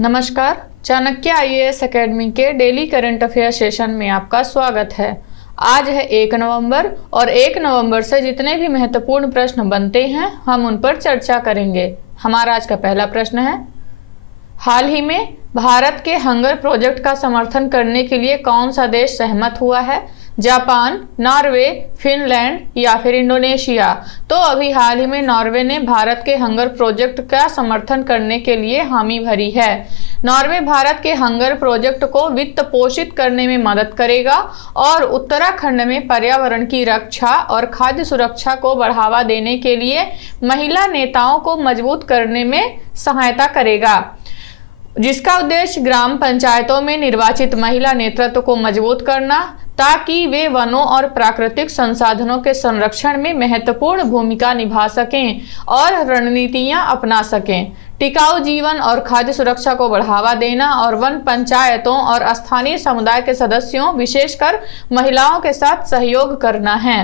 नमस्कार, Chanakya IAS academy के daily current affair session में आपका स्वागत है। आज है 1 नवंबर और 1 नवंबर से जितने भी महत्वपूर्ण प्रश्न बनते हैं हम उन पर चर्चा करेंगे। हमारा आज का पहला प्रश्न है, हाल ही में भारत के हंगर प्रोजेक्ट का समर्थन करने के लिए कौन सा देश सहमत हुआ है? जापान, नॉर्वे, फिनलैंड या फिर इंडोनेशिया? तो अभी हाल ही में नॉर्वे ने भारत के हंगर प्रोजेक्ट का समर्थन करने के लिए हामी भरी है। नॉर्वे भारत के हंगर प्रोजेक्ट को वित्त पोषित करने में मदद करेगा और उत्तराखंड में पर्यावरण की रक्षा और खाद्य सुरक्षा को बढ़ावा देने के लिए महिला नेताओं को मजबूत करने में सहायता करेगा, जिसका उद्देश्य ग्राम पंचायतों में निर्वाचित महिला नेतृत्व को मजबूत करना, ताकि वे वनों और प्राकृतिक संसाधनों के संरक्षण में महत्वपूर्ण भूमिका निभा सकें और रणनीतियां अपना सकें। टिकाऊ जीवन और खाद्य सुरक्षा को बढ़ावा देना और वन पंचायतों और स्थानीय समुदाय के सदस्यों, विशेषकर महिलाओं के साथ सहयोग करना है।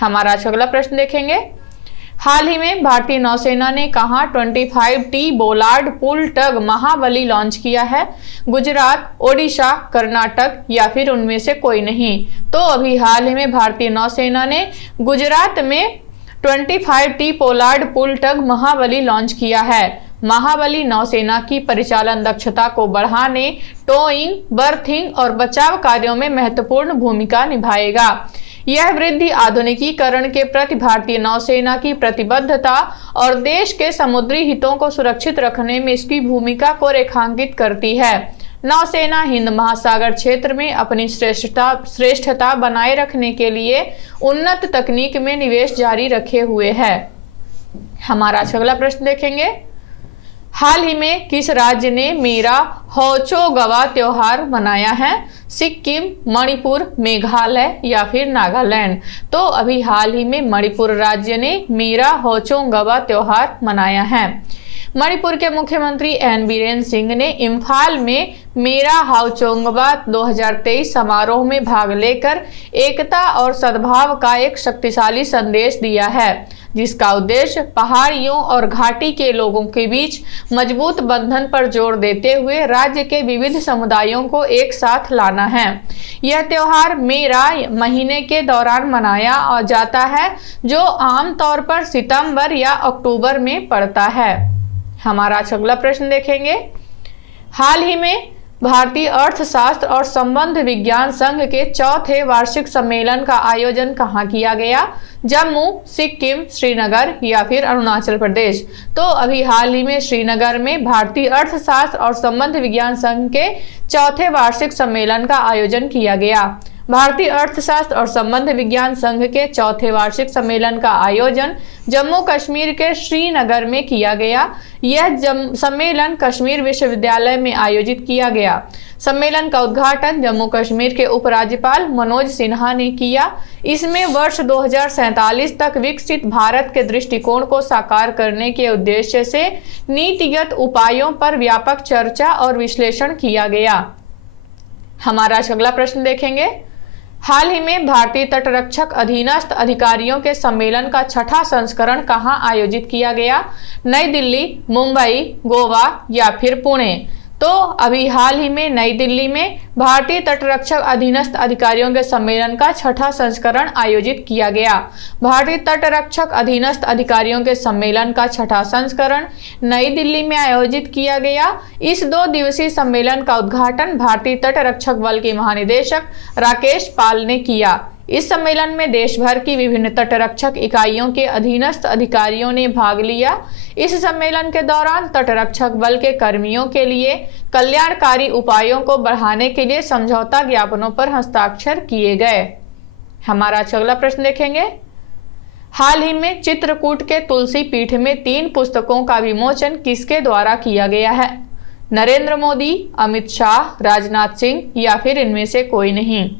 हमारा अगला प्रश्न देखेंगे। हाल ही में भारतीय नौसेना ने कहां 25T बोलार्ड पुल टग महाबली लॉन्च किया है? गुजरात, ओडिशा, कर्नाटक या फिर उनमें से कोई नहीं? तो अभी हाल ही में भारतीय नौसेना ने गुजरात में 25T पोलार्ड पुल टग महाबली लॉन्च किया है। महाबली नौसेना की परिचालन दक्षता को बढ़ाने, टोइंग, बर्थिंग और बचाव कार्यों में महत्वपूर्ण भूमिका निभाएगा। यह वृद्धि आधुनिकीकरण के प्रति भारतीय नौसेना की प्रतिबद्धता और देश के समुद्री हितों को सुरक्षित रखने में इसकी भूमिका को रेखांकित करती है। नौसेना हिंद महासागर क्षेत्र में अपनी श्रेष्ठता बनाए रखने के लिए उन्नत तकनीक में निवेश जारी रखे हुए है। हमारा अगला प्रश्न देखेंगे। हाल ही में किस राज्य ने मेरा होचोगवा त्योहार मनाया है? सिक्किम, मणिपुर, मेघालय या फिर नागालैंड? तो अभी हाल ही में मणिपुर राज्य ने मेरा होचोगवा त्योहार मनाया है। मणिपुर के मुख्यमंत्री एन बीरेन सिंह ने इम्फाल में मेरा हाउचोंगबा 2023 समारोह में भाग लेकर एकता और सद्भाव का एक शक्तिशाली संदेश दिया है, जिसका उद्देश्य पहाड़ियों और घाटी के लोगों के बीच मजबूत बंधन पर जोर देते हुए राज्य के विविध समुदायों को एक साथ लाना है। यह त्योहार मेरा महीने के दौरान मनाया जाता है, जो आमतौर पर सितंबर या अक्टूबर में पड़ता है। हमारा अगला प्रश्न देखेंगे। हाल ही में भारतीय अर्थशास्त्र और संबंध विज्ञान संघ के चौथे वार्षिक सम्मेलन का आयोजन कहाँ किया गया? जम्मू, सिक्किम, श्रीनगर या फिर अरुणाचल प्रदेश? तो अभी हाल ही में श्रीनगर में भारतीय अर्थशास्त्र और संबंध विज्ञान संघ के चौथे वार्षिक सम्मेलन का आयोजन किया गया। भारतीय अर्थशास्त्र और संबंध विज्ञान संघ के चौथे वार्षिक सम्मेलन का आयोजन जम्मू कश्मीर के श्रीनगर में किया गया। यह सम्मेलन कश्मीर विश्वविद्यालय में आयोजित किया गया। सम्मेलन का उद्घाटन जम्मू कश्मीर के उपराज्यपाल मनोज सिन्हा ने किया। इसमें वर्ष 2047 तक विकसित भारत के दृष्टिकोण को साकार करने के उद्देश्य से नीतिगत उपायों पर व्यापक चर्चा और विश्लेषण किया गया। हमारा अगला प्रश्न देखेंगे। हाल ही में भारतीय तटरक्षक अधीनस्थ अधिकारियों के सम्मेलन का छठा संस्करण कहां आयोजित किया गया? नई दिल्ली, मुंबई, गोवा या फिर पुणे? तो अभी हाल ही में नई दिल्ली में भारतीय तटरक्षक अधीनस्थ अधिकारियों के सम्मेलन का छठा संस्करण आयोजित किया गया। भारतीय तटरक्षक अधीनस्थ अधिकारियों के सम्मेलन का छठा संस्करण नई दिल्ली में आयोजित किया गया। इस 2 दिवसीय सम्मेलन का उद्घाटन भारतीय तटरक्षक बल के महानिदेशक राकेश पाल ने किया। इस सम्मेलन में देश भर की विभिन्न तटरक्षक इकाइयों के अधीनस्थ अधिकारियों ने भाग लिया। इस सम्मेलन के दौरान तटरक्षक बल के कर्मियों के लिए कल्याणकारी उपायों को बढ़ाने के लिए समझौता ज्ञापनों पर हस्ताक्षर किए गए। हमारा अगला प्रश्न देखेंगे। हाल ही में चित्रकूट के तुलसी पीठ में 3 पुस्तकों का विमोचन किसके द्वारा किया गया है? नरेंद्र मोदी, अमित शाह, राजनाथ सिंह या फिर इनमें से कोई नहीं?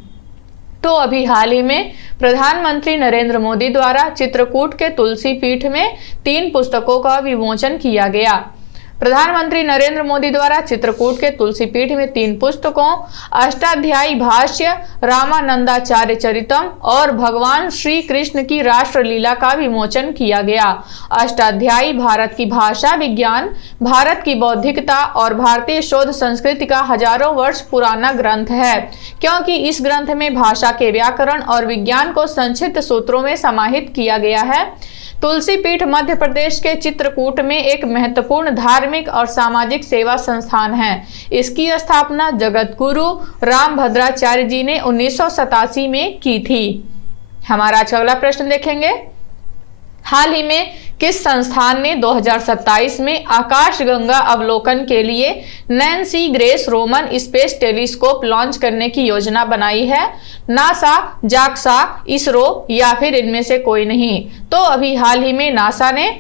तो अभी हाल ही में प्रधानमंत्री नरेंद्र मोदी द्वारा चित्रकूट के तुलसी पीठ में 3 पुस्तकों का विमोचन किया गया। प्रधानमंत्री नरेंद्र मोदी द्वारा चित्रकूट के तुलसी पीठ में 3 पुस्तकों अष्टाध्यायी भाष्य, रामानंदाचार्य चरितम और भगवान श्री कृष्ण की राष्ट्रलीला का विमोचन किया गया। अष्टाध्यायी भारत की भाषा विज्ञान, भारत की बौद्धिकता और भारतीय शोध संस्कृति का हजारों वर्ष पुराना ग्रंथ है, क्योंकि इस ग्रंथ में भाषा के व्याकरण और विज्ञान को संक्षिप्त सूत्रों में समाहित किया गया है। तुलसी पीठ मध्य प्रदेश के चित्रकूट में एक महत्वपूर्ण धार्मिक और सामाजिक सेवा संस्थान है। इसकी स्थापना जगत गुरु रामभद्राचार्य जी ने 1987 में की थी। हमारा आज का अगला प्रश्न देखेंगे। हाल ही में किस संस्थान ने 2027 में आकाशगंगा अवलोकन के लिए Nancy grace Roman space telescope launch करने की योजना बनाई है? नासा, जाक्सा, इसरो या फिर इनमें से कोई नहीं? तो अभी हाल ही में नासा ने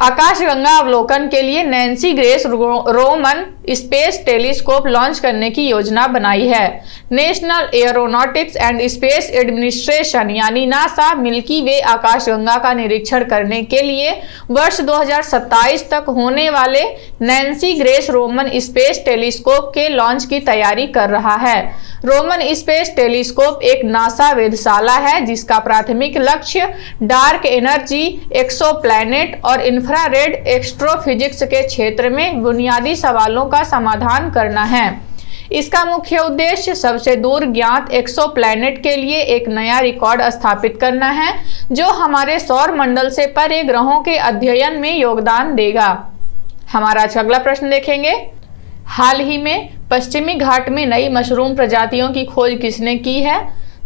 आकाशगंगा अवलोकन के लिए Nancy grace Roman space telescope launch करने की योजना बनाई है। National aeronautics and space administration यानी नासा मिल्की वे आकाशगंगा का निरीक्षण करने के लिए वर्ष 2027 तक होने वाले Nancy grace Roman space telescope के लॉन्च की तैयारी कर रहा है। रोमन स्पेस टेलीस्कोप एक नासा वेधशाला है जिसका प्राथमिक लक्ष्य डार्क एनर्जी, एक्सोप्लैनेट और इंफ्रारेड एस्ट्रोफिजिक्स के क्षेत्र में बुनियादी सवालों का समाधान करना है। इसका मुख्य उद्देश्य सबसे दूर ज्ञात एक्सोप्लैनेट के लिए एक नया रिकॉर्ड स्थापित करना है, जो हमारे सौर मंडल से परे ग्रहों के अध्ययन में योगदान देगा। हमारा अगला प्रश्न देखेंगे। हाल ही में पश्चिमी घाट में नई मशरूम प्रजातियों की खोज किसने की है?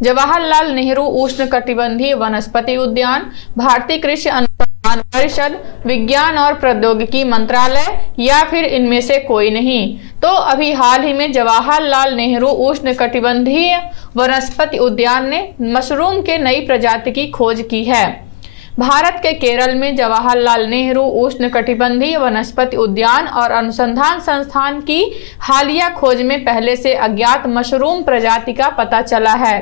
जवाहरलाल नेहरू उष्णकटिबंधीय वनस्पति उद्यान, भारतीय कृषि अनुसंधान परिषद, विज्ञान और प्रौद्योगिकी मंत्रालय या फिर इनमें से कोई नहीं? तो अभी हाल ही में जवाहरलाल नेहरू उष्णकटिबंधीय वनस्पति उद्यान ने मशरूम के नई प्रजाति की खोज की है। भारत के केरल में जवाहरलाल नेहरू उष्णकटिबंधीय वनस्पति उद्यान और अनुसंधान संस्थान की हालिया खोज में पहले से अज्ञात मशरूम प्रजाति का पता चला है।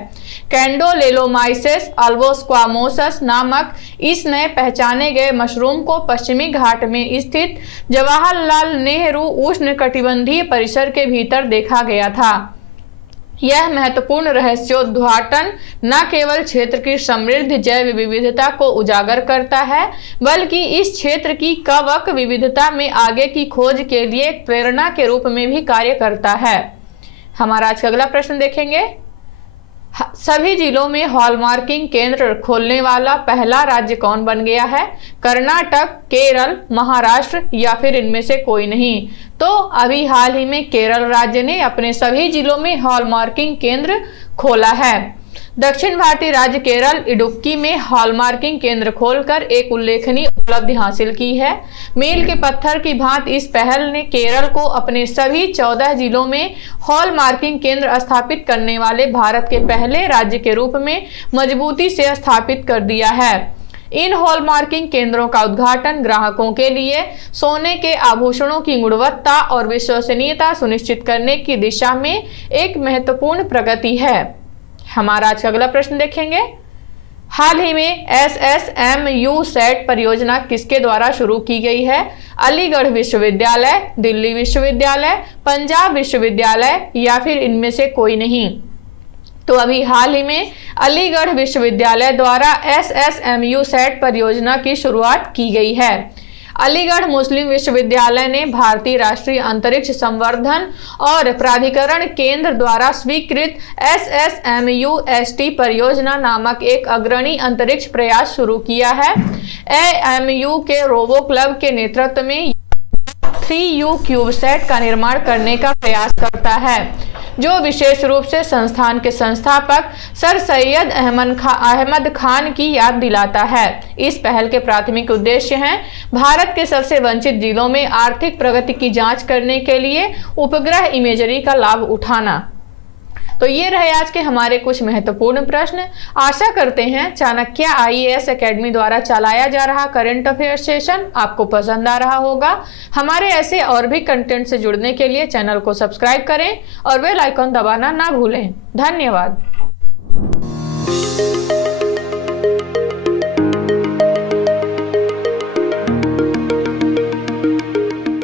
कैंडोलेलोमाइसेस अल्बोस्क्वामोसस नामक इस नए पहचाने गए मशरूम को पश्चिमी घाट में स्थित जवाहरलाल नेहरू उष्णकटिबंधीय परिसर के भीतर देखा गया था। यह महत्वपूर्ण रहस्योद्घाटन न केवल क्षेत्र की समृद्ध जैव विविधता को उजागर करता है, बल्कि इस क्षेत्र की कवक विविधता में आगे की खोज के लिए एक प्रेरणा के रूप में भी कार्य करता है। हमारा आज का अगला प्रश्न देखेंगे। सभी जिलों में हॉलमार्किंग केंद्र खोलने वाला पहला राज्य कौन बन गया है? कर्नाटक, केरल, महाराष्ट्र या फिर इनमें से कोई नहीं? तो अभी हाल ही में केरल राज्य ने अपने सभी जिलों में हॉलमार्किंग केंद्र खोला है। दक्षिण भारतीय राज्य केरल इडुक्की में हॉलमार्किंग केंद्र खोलकर एक उल्लेखनीय उपलब्धि हासिल की है। मील के पत्थर की भांति इस पहल ने केरल को अपने सभी 14 जिलों में हॉलमार्किंग केंद्र स्थापित करने वाले भारत के पहले राज्य के रूप में मजबूती से स्थापित कर दिया है। इन हॉलमार्किंग केंद्रों का उद्घाटन ग्राहकों के लिए सोने के आभूषणों की गुणवत्ता और विश्वसनीयता सुनिश्चित करने की दिशा में एक महत्वपूर्ण प्रगति है। हमारा आज का अगला प्रश्न देखेंगे। हाल ही में SSMU सेट परियोजना किसके द्वारा शुरू की गई है? अलीगढ़ विश्वविद्यालय, दिल्ली विश्वविद्यालय, पंजाब विश्वविद्यालय या फिर इनमें से कोई नहीं? तो अभी हाल ही में अलीगढ़ विश्वविद्यालय द्वारा SSMU सेट परियोजना की शुरुआत की गई है। अलीगढ़ मुस्लिम विश्वविद्यालय ने भारतीय राष्ट्रीय अंतरिक्ष संवर्धन और प्राधिकरण केंद्र द्वारा स्वीकृत SSMU-ST परियोजना नामक एक अग्रणी अंतरिक्ष प्रयास शुरू किया है। AMU के रोबो क्लब के नेतृत्व में 3U क्यूबसैट का निर्माण करने का प्रयास करता है, जो विशेष रूप से संस्थान के संस्थापक सर सैयद अहमद खान की याद दिलाता है। इस पहल के प्राथमिक उद्देश्य हैं भारत के सबसे वंचित जिलों में आर्थिक प्रगति की जांच करने के लिए उपग्रह इमेजरी का लाभ उठाना। तो ये रहे आज के हमारे कुछ महत्वपूर्ण प्रश्न। आशा करते हैं चाणक्य IAS एकेडमी द्वारा चलाया जा रहा करंट अफेयर सेशन आपको पसंद आ रहा होगा। हमारे ऐसे और भी कंटेंट से जुड़ने के लिए चैनल को सब्सक्राइब करें और बेल आइकन दबाना ना भूलें। धन्यवाद।